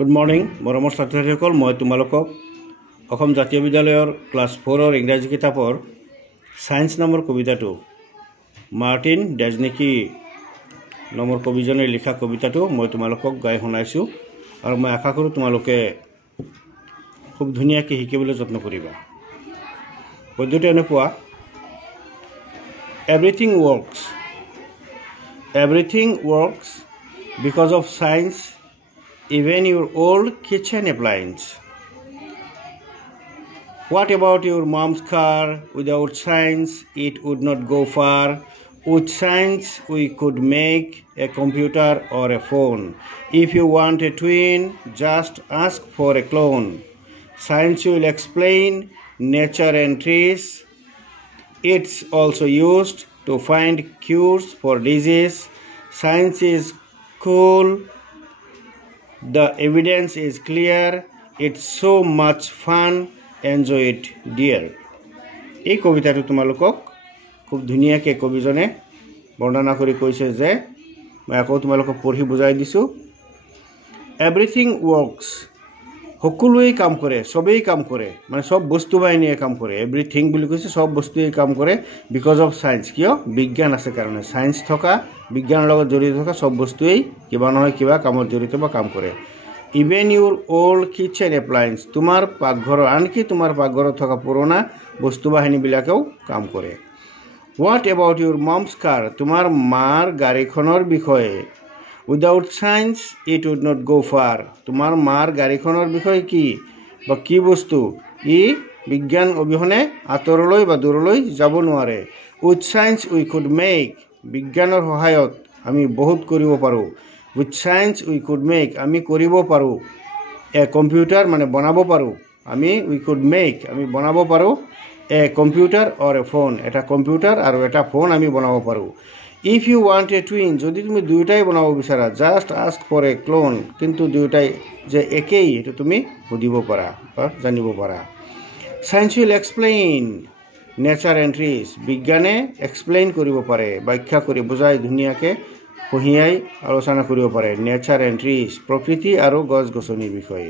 Good morning, মৰমৰ ছাত্ৰীসকল মই তোমালোকক অসম জাতীয় বিদ্যালয়ৰ ক্লাছ 4 ৰ ইংৰাজী কিতাপৰ সায়েন্স নামৰ কবিতাটো মাৰ্টিন ডেজনেকি নামৰ কবিজনে লিখা কবিতাটো মই তোমালোকক গাই শুনাইছো আৰু মই আশা কৰো তোমালোকে খুব ধুনীয়াকৈ শিকিবলৈ যত্ন কৰিবা। পদ্ধতি এনেকুৱা Everything works because of science, even your old kitchen appliance. What about your mom's car? Without science, it would not go far. With science, we could make a computer or a phone. If you want a twin, just ask for a clone. Science will explain nature and trees. It's also used to find cures for disease. Science is cool. The evidence is clear. It's so much fun. Enjoy it, dear. এই কবিতাটো তোমালোকক খুব ধুনীয়াকৈ কবিজনে বৰ্ণনা কৰি কৈছে যে মই আকৌ তোমালোকক পঢ়ি বুজাই দিছো। এভৰিথিং ওয়াৰ্কস সকলোই কাম কৰে, সবেই কাম কৰে, মানে সব বস্তু বাহিনীয়ে কাম কৰে। এভৰিথিং বুলি কৈছে সব বস্তুই কাম কৰে বিকজ অফ সায়েন্স, কিয় বিজ্ঞান আছে কাৰণে। সায়েন্স থকা বিজ্ঞানৰ লগত জড়িত থকা সব বস্তুই কিবা নহয় কিবা কামত জড়িত বা কাম কৰে। Even your old kitchen appliance, তোমাৰ পাকঘৰৰ আনকি তোমাৰ পাকঘৰত থকা পুৰণা বস্তু বাহিনীবিলাকেও কাম কৰে। What about your mom's car, তোমাৰ মাৰ গাড়ীখনৰ বিষয়ে। Without science it would not go far, তোমাৰ মাৰ গাড়ীখনৰ বিষয়ে কি বা কি বস্তু, ই বিজ্ঞান অবিহনে আঁতৰলৈ বা দূৰলৈ যাব নোৱাৰে। With science we could make, বিজ্ঞানৰ সহায়ত আমি বহুত কৰিব পাৰোঁ। With science we could make, আমি কৰিব পাৰোঁ। এ কম্পিউটাৰ মানে বনাব পাৰোঁ। উই কুড মেক, আমি বনাব পাৰোঁ। A computer or a phone, এটা কম্পিউটাৰ আৰু এটা ফোন আমি বনাব পাৰোঁ। If you want a twin, যদি তুমি দুয়োটাই বনাব বিচাৰা, just ask for a clone, কিন্তু দুয়োটাই যে একেই সেইটো তুমি সুধিব পাৰা বা জানিব পাৰা। Science will explain nature and trees, বিজ্ঞানে এক্সপ্লেইন কৰিব পাৰে, ব্যাখ্যা কৰি বুজাই ধুনীয়াকৈ কঢ়িয়াই আলোচনা কৰিব পাৰে নেচাৰ এণ্ড ট্ৰিজ, প্ৰকৃতি আৰু গছ গছনিৰ বিষয়ে।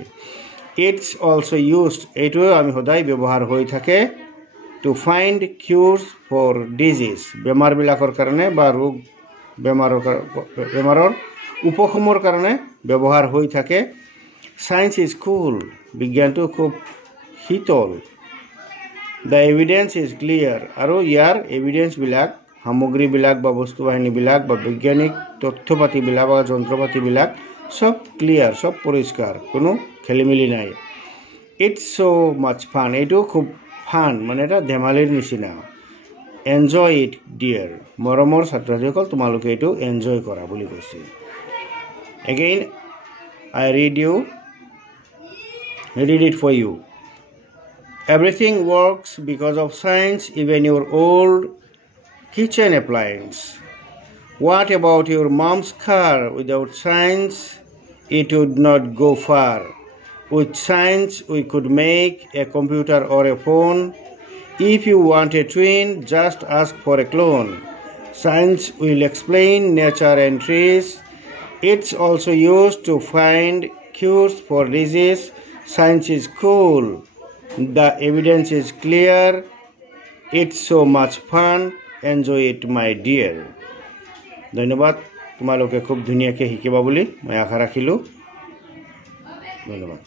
ইটছ অলছ' ইউজড, এইটোও আমি সদায় ব্যৱহাৰ হৈ থাকে। টু ফাইণ্ড কিউৰছ ফৰ ডিজিজ, বেমাৰবিলাকৰ কাৰণে বা বেমাৰৰ উপশমৰ কাৰণে ব্যৱহাৰ হৈ থাকে। সায়েন্স ইজ কুল, বিজ্ঞানটো খুব শীতল। দ্য এভিডেন্স ইজ ক্লিয়াৰ, আৰু ইয়াৰ এভিডেন্সবিলাক সামগ্ৰীবিলাক বা বস্তু বাহিনীবিলাক বা বৈজ্ঞানিক তথ্য পাতিবিলাক বা যন্ত্ৰ পাতিবিলাক সব ক্লিয়াৰ, সব পৰিষ্কাৰ, কোনো খেলিমেলি নাই। ইটছ ছ' মাছ ফান, এইটো খুব ফান মানে এটা ধেমালিৰ নিচিনা। এনজয় ইট ডিয়াৰ, মৰমৰ ছাত্ৰ ছাত্ৰীসকল তোমালোকে এইটো এনজয় কৰা বুলি কৈছে। Again I read it for you. Everything works because of science, even your old kitchen appliance. What about your mom's car? Without science, it would not go far. With science, we could make a computer or a phone. If you want a twin, just ask for a clone. Science will explain nature and trees. It's also used to find cures for disease. Science is cool. The evidence is clear. It's so much fun. Enjoy it, my dear. ধন্যবাদ, তোমালোকে খুব ধুনীয়াকৈ শিকিবা বুলি মই আশা ৰাখিলোঁ। ধন্যবাদ।